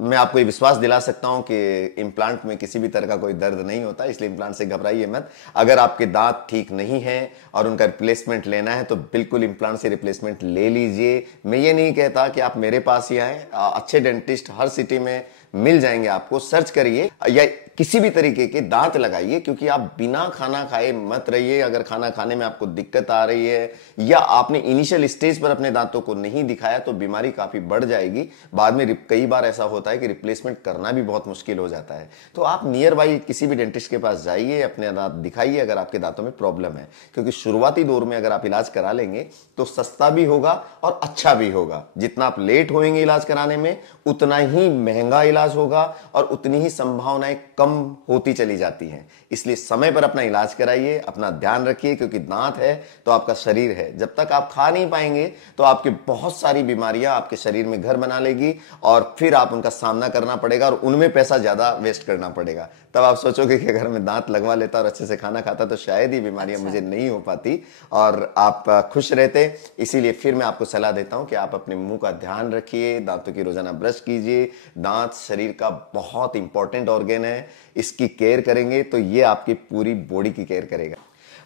मैं आपको ये विश्वास दिला सकता हूं कि इम्प्लांट में किसी भी तरह का कोई दर्द नहीं होता, इसलिए इम्प्लांट से घबराइए मत। अगर आपके दांत ठीक नहीं है और उनका रिप्लेसमेंट लेना है तो बिल्कुल इम्प्लांट से रिप्लेसमेंट ले लीजिए। मैं ये नहीं कहता कि आप मेरे पास ही आए, अच्छे डेंटिस्ट हर सिटी में मिल जाएंगे, आपको सर्च करिए या किसी भी तरीके के दांत लगाइए, क्योंकि आप बिना खाना खाए मत रहिए। अगर खाना खाने में आपको दिक्कत आ रही है या आपने इनिशियल स्टेज पर अपने दांतों को नहीं दिखाया तो बीमारी काफी बढ़ जाएगी। बाद में कई बार ऐसा होता है कि रिप्लेसमेंट करना भी बहुत मुश्किल हो जाता है। तो आप नियर बाई किसी भी डेंटिस्ट के पास जाइए, अपने दांत दिखाइए अगर आपके दांतों में प्रॉब्लम है, क्योंकि शुरुआती दौर में अगर आप इलाज करा लेंगे तो सस्ता भी होगा और अच्छा भी होगा। जितना आप लेट होंगे इलाज कराने में उतना ही महंगा इलाज होगा और उतनी ही संभावनाएं कम होती चली जाती हैं। इसलिए समय पर अपना इलाज कराइए, अपना ध्यान रखिए, क्योंकि दांत है तो आपका शरीर है। जब तक आप खा नहीं पाएंगे तो आपकी बहुत सारी बीमारियां आपके शरीर में घर बना लेगी और फिर आप उनका सामना करना पड़ेगा और उनमें पैसा ज्यादा वेस्ट करना पड़ेगा। तब आप सोचोगे कि अगर मैं दांत लगवा लेता और अच्छे से खाना खाता तो शायद ही बीमारियां मुझे नहीं हो पाती और आप खुश रहते। इसीलिए फिर मैं आपको सलाह देता हूं कि आप अपने मुंह का ध्यान रखिए, दांतों की रोजाना ब्रश कीजिए। दांत शरीर का बहुत इंपॉर्टेंट ऑर्गन है, इसकी केयर करेंगे तो ये आपकी पूरी बॉडी की केयर करेगा।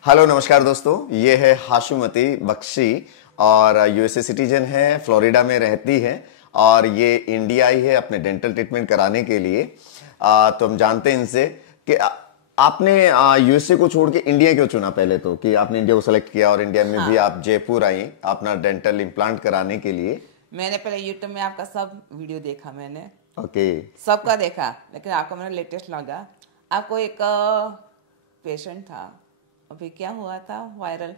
हेलो नमस्कार दोस्तों, ये है हाशुमती बख्शी और यूएसए सिटीजन है, फ्लोरिडा में रहती है और ये इंडिया आई है अपने डेंटल ट्रीटमेंट कराने के लिए। तो हम जानते हैं इनसे कि आपने यूएसए को छोड़ के इंडिया क्यों चुना पहले, तो कि आपने इंडिया को सेलेक्ट किया और इंडिया में भी आप जयपुर आई अपना डेंटल इम्प्लांट कराने के लिए। मैंने पहले यूट्यूब में आपका सब वीडियो देखा, मैंने ओके सबका देखा, लेकिन आपका मेरा लेटेस्ट लगा। आपको एक पेशेंट था, अभी क्या हुआ था, वायरल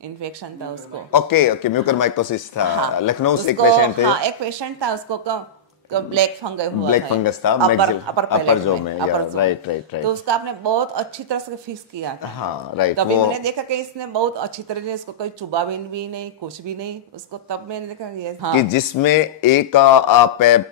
इन्फेक्शन था उसको। ओके म्यूकरमाइकोसिस था। हाँ, लखनऊ से एक उसको पेशेंट थे। हाँ, एक पेशेंट था उसको ब्लैक फंगस हुआ ब्लैक था, फंगस था अपर जो में। राइट राइट तो उसका आपने बहुत अच्छी तरह से फिक्स किया था। हाँ राइट। तभी मैंने देखा कि इसने बहुत अच्छी तरह से इसको कोई चुबा भी नहीं, कुछ भी नहीं उसको, तब मैंने देखा ये कि जिसमें एक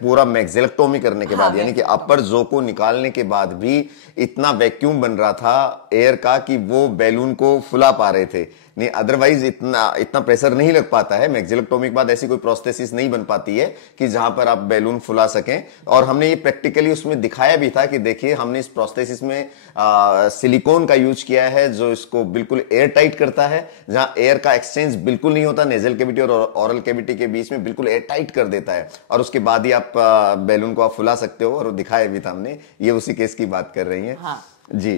पूरा मैक्सिलेक्टोमी करने के बाद यानी कि अपर जो को निकालने के बाद भी इतना वैक्यूम बन रहा था एयर का कि वो बैलून को फुला पा रहे थे। नहीं, अदरवाइज इतना प्रेशर नहीं लग पाता है। मैक्सिलेक्टोमी के बाद ऐसी कोई प्रोस्थेसिस नहीं बन पाती है कि जहां पर आप बैलून फुला सकें। और हमने ये प्रैक्टिकली उसमें दिखाया भी था कि देखिए हमने इस प्रोस्थेसिस में सिलिकॉन का यूज किया है जो इसको बिल्कुल एयर टाइट करता है, जहां एयर का एक्सचेंज बिल्कुल नहीं होता, नेजल कैविटी और ओरल कैविटी के बीच में बिल्कुल एयर टाइट कर देता है और उसके बाद ही आप बैलून को आप फुला सकते हो। और दिखाया भी था हमने, ये उसी केस की बात कर रही है। हाँ जी,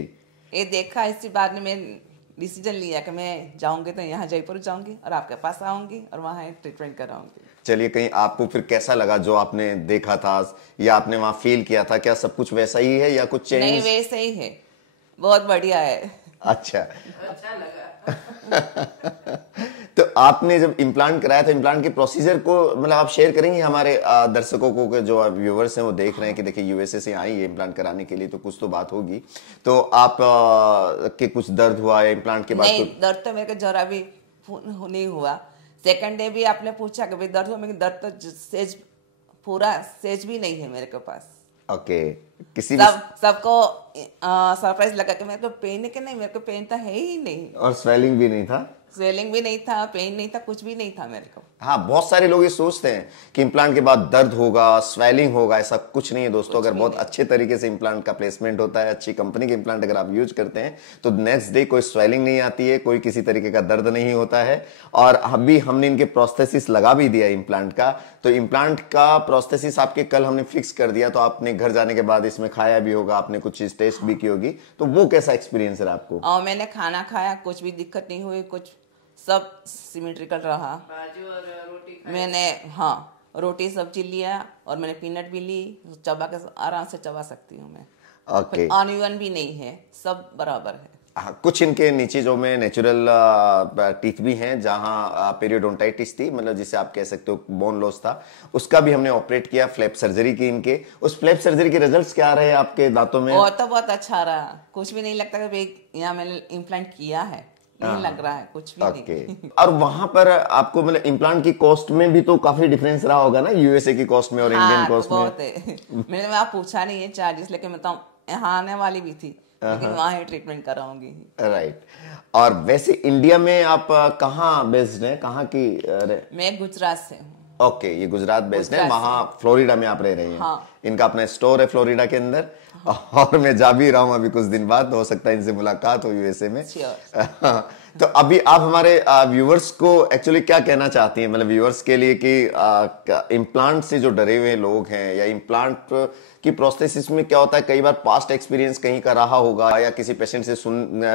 ये देखा, इसी बाद में मैं डिसीजन लिया कि मैं जाऊंगी तो यहाँ जयपुर जाऊंगी और आपके पास आऊंगी और वहाँ ट्रीटमेंट कराऊंगी। चलिए, कहीं आपको फिर कैसा लगा जो आपने देखा था या आपने वहां फील किया था? क्या सब कुछ वैसा ही है या कुछ चेंज? नहीं, वैसे ही है, बहुत बढ़िया है। अच्छा लगा। तो आपने जब इम्प्लांट कराया था, इम्प्लांट के प्रोसीजर को मतलब आप शेयर करेंगे हमारे दर्शकों को, जो व्यूवर्स हैं वो देख रहे हैं कि देखिए यूएसए से आई है इम्प्लांट कराने के लिए, तो कुछ तो बात होगी। तो आप के कुछ दर्द हुआ है इम्प्लांट के बाद? नहीं, दर्द तो मेरे को जरा भी नहीं हुआ। सेकंड डे भी आपने पूछा कि भाई दर्द हुआ, मेरे दर्द तो सेज पूरा सेज भी नहीं है मेरे के पास। ओके, किसी सबको सरप्राइज लगा कि मेरे को पेन है कि नहीं, मेरे को पेन तो है ही नहीं। और स्वेलिंग भी नहीं था? स्वेलिंग भी नहीं था, पेन नहीं था, कुछ भी नहीं था मेरे को। हाँ, बहुत सारे लोग ये सोचते हैं कि इम्प्लांट के बाद दर्द होगा, स्वेलिंग होगा। ऐसा कुछ नहीं है दोस्तों। अगर बहुत अच्छे तरीके से इम्प्लांट का प्लेसमेंट होता है, अच्छी कंपनी के इम्प्लांट अगर आप यूज करते हैं तो नेक्स्ट डे कोई स्वेलिंग नहीं आती है, कोई किसी तरीके का दर्द नहीं होता है। और अभी हमने इनके प्रोस्थेसिस लगा भी दिया इम्प्लांट का, तो इम्प्लांट का प्रोस्थेसिस आपके कल हमने फिक्स कर दिया। तो आपने घर जाने के बाद इसमें खाया भी होगा, आपने कुछ चीज टेस्ट भी की होगी, तो वो कैसा एक्सपीरियंस रहा आपको? और मैंने खाना खाया, कुछ भी दिक्कत नहीं हुई, कुछ सब सिमेट्रिकल रहा। बाजू और रोटी खाई। मैंने रोटी सब्जी लिया और मैंने पीनट भी ली, चबा के आराम से चबा सकती हूँ मैं। ओके, अनइवन भी नहीं है, सब बराबर है। हाँ, कुछ इनके नीचे जो में नेचुरल टीथ भी हैं, जहां पेरियोडोंटाइटिस थी, मतलब जिसे आप कह सकते हो बोन लॉस था, उसका भी हमने ऑपरेट किया, फ्लैप सर्जरी की इनके। उस फ्लैप सर्जरी के रिजल्ट्स क्या रहे आपके दांतों में? और तो बहुत अच्छा रहा, कुछ भी नहीं लगता कि भाई यहाँ मैंने इम्प्लांट किया है, नहीं लग रहा है कुछ भी नहीं। और वहां पर आपको मतलब इम्प्लांट की कॉस्ट में भी तो काफी डिफरेंस रहा होगा ना, यूएसए की कॉस्ट में और इंडियन कॉस्ट में? बहुत है। मैंने वहाँ पूछा नहीं है चार्जेस, लेकिन मैं तो यहाँ आने वाली भी थी, लेकिन वहाँ ही ट्रीटमेंट कराऊंगी। राइट। और वैसे इंडिया में आप कहाँ बेस्ड हैं, कहाँ की? मैं गुजरात से हूँ। ओके, ये गुजरात बेस्ड है, वहां फ्लोरिडा में आप रह रहे हैं। हाँ। इनका अपना स्टोर है फ्लोरिडा के अंदर। और मैं जा भी रहा हूं अभी कुछ दिन बाद, हो सकता है इनसे मुलाकात हो यूएसए में। तो अभी आप हमारे व्यूअर्स को एक्चुअली क्या कहना चाहती हैं, मतलब व्यूअर्स के लिए कि इम्प्लांट से जो डरे हुए लोग हैं, या इम्प्लांट की प्रोस्थेसिस में क्या होता है, कई बार पास्ट एक्सपीरियंस कहीं का रहा होगा, या किसी पेशेंट से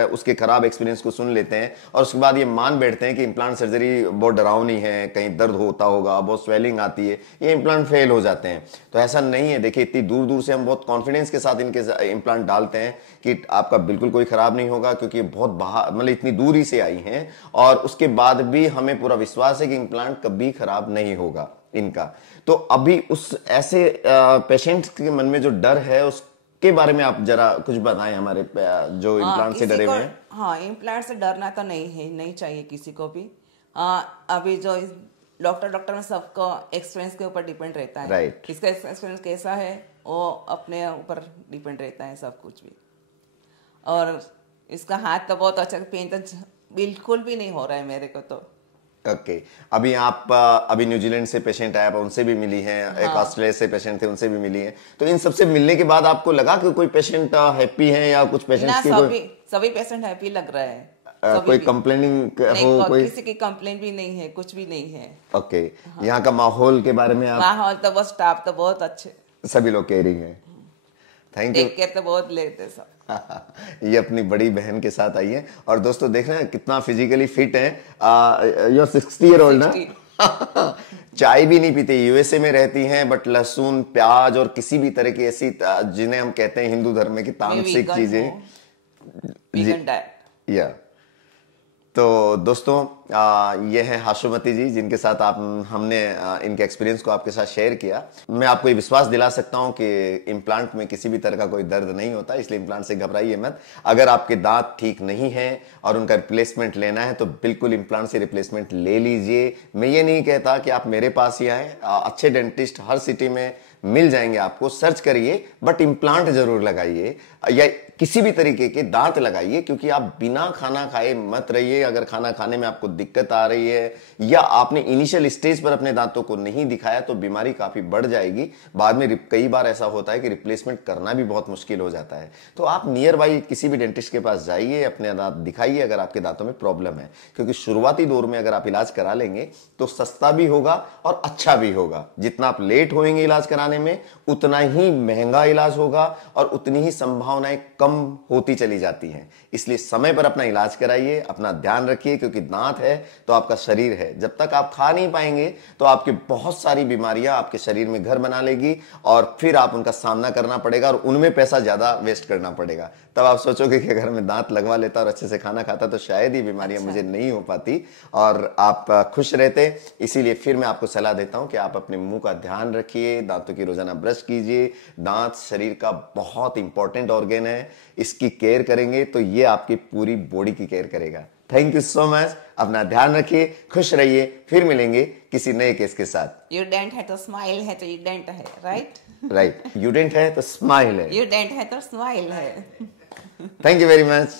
उसके खराब एक्सपीरियंस को सुन लेते हैं और उसके बाद ये मान बैठते हैं कि इम्प्लांट सर्जरी बहुत डरावनी है, कहीं दर्द होता होगा, बहुत स्वेलिंग आती है, ये इम्प्लांट फेल हो जाते हैं। तो ऐसा नहीं है। देखिए, इतनी दूर दूर से हम बहुत कॉन्फिडेंस के साथ इनके इम्प्लांट डालते हैं कि आपका बिल्कुल कोई खराब नहीं होगा, क्योंकि बहुत बाहर, मतलब इतनी दूरी से आई हैं, और उसके बाद भी हमें पूरा विश्वास है कि इम्प्लांट कभी खराब नहीं होगा इनका। तो अभी उस ऐसे पेशेंट के मन में जो डर है, उसके बारे में आप जरा कुछ बताएं हमारे जो इम्प्लांट से डरे हुए हैं। हाँ, इम्प्लांट से डरना तो नहीं है, नहीं चाहिए किसी को भी। अभी जो डॉक्टर में सबको एक्सपीरियंस के ऊपर डिपेंड रहता है। राइट। किसका एक्सपीरियंस कैसा है वो अपने ऊपर डिपेंड रहता है सब कुछ भी। और इसका हाथ तो बहुत अच्छा, पेन तो बिल्कुल भी नहीं हो रहा है मेरे को तो। ओके। अभी आप अभी न्यूजीलैंड से पेशेंट आए, आप उनसे भी मिली हैं। एक ऑस्ट्रेलिया से पेशेंट थे, उनसे भी मिली हैं। तो इन सबसे मिलने के बाद आपको लगा कि कोई पेशेंट हैप्पी है, या कुछ पेशेंट्स की सभी पेशेंट हैप्पी लग रहा है। कोई कंप्लेनिंग हो, कोई किसी की कंप्लेंट भी नहीं है, कुछ भी नहीं है। ओके। यहाँ का माहौल के बारे में माहौल तो बस, स्टाफ तो बहुत अच्छे, सभी लोग केयरिंग है। Thank you. टेक केयर तो बहुत लेते सब। ये अपनी बड़ी बहन के साथ आई है। और दोस्तों देख रहे हैं कितना फिजिकली फिट है। यू 60 ईयर ओल्ड ना। चाय भी नहीं पीते, यूएसए में रहती हैं, बट लहसुन, प्याज और किसी भी तरह की ऐसी जिन्हें हम कहते हैं हिंदू धर्म में कि तामसिक चीजें, या। तो दोस्तों ये है हाशुमती जी, जिनके साथ हमने इनके एक्सपीरियंस को आपके साथ शेयर किया। मैं आपको ये विश्वास दिला सकता हूं कि इम्प्लांट में किसी भी तरह का कोई दर्द नहीं होता, इसलिए इम्प्लांट से घबराइए मत। अगर आपके दांत ठीक नहीं है और उनका रिप्लेसमेंट लेना है, तो बिल्कुल इम्प्लांट से रिप्लेसमेंट ले लीजिए। मैं ये नहीं कहता कि आप मेरे पास ही आए, अच्छे डेंटिस्ट हर सिटी में मिल जाएंगे आपको, सर्च करिए, बट इम्प्लांट जरूर लगाइए, या किसी भी तरीके के दांत लगाइए, क्योंकि आप बिना खाना खाए मत रहिए। अगर खाना खाने में आपको दिक्कत आ रही है, या आपने इनिशियल स्टेज पर अपने दांतों को नहीं दिखाया, तो बीमारी काफी बढ़ जाएगी। बाद में कई बार ऐसा होता है कि रिप्लेसमेंट करना भी बहुत मुश्किल हो जाता है। तो आप नियर बाई किसी भी डेंटिस्ट के पास जाइए, अपने दांत दिखाइए अगर आपके दांतों में प्रॉब्लम है, क्योंकि शुरुआती दौर में अगर आप इलाज करा लेंगे तो सस्ता भी होगा और अच्छा भी होगा। जितना आप लेट होंगे इलाज कराने में, उतना ही महंगा इलाज होगा और उतनी ही संभावनाएं कम होती चली जाती हैं। इसलिए समय पर अपना इलाज कराइए, अपना ध्यान रखिए, क्योंकि दांत है तो आपका शरीर है। जब तक आप खा नहीं पाएंगे तो आपकी बहुत सारी बीमारियां आपके शरीर में घर बना लेगी, और फिर आप उनका सामना करना पड़ेगा और उनमें पैसा ज्यादा वेस्ट करना पड़ेगा। तब आप सोचोगे कि अगर मैं दांत लगवा लेता और अच्छे से खाना खाता तो शायद ये बीमारियां मुझे नहीं हो पाती और आप खुश रहते। इसीलिए फिर मैं आपको सलाह देता हूं कि आप अपने मुंह का ध्यान रखिए, दांतों की रोजाना ब्रश कीजिए। दांत शरीर का बहुत इंपॉर्टेंट ऑर्गन है, इसकी केयर करेंगे तो ये आपकी पूरी बॉडी की केयर करेगा। Thank you so much. अपना ध्यान रखिए, खुश रहिए, फिर मिलेंगे किसी नए केस के साथ। यू डेंट है तो स्माइल है, तो यू डेंट है, राइट? राइट। यू डेंट है तो स्माइल है, यू डेंट है तो स्माइल है। Thank you very much.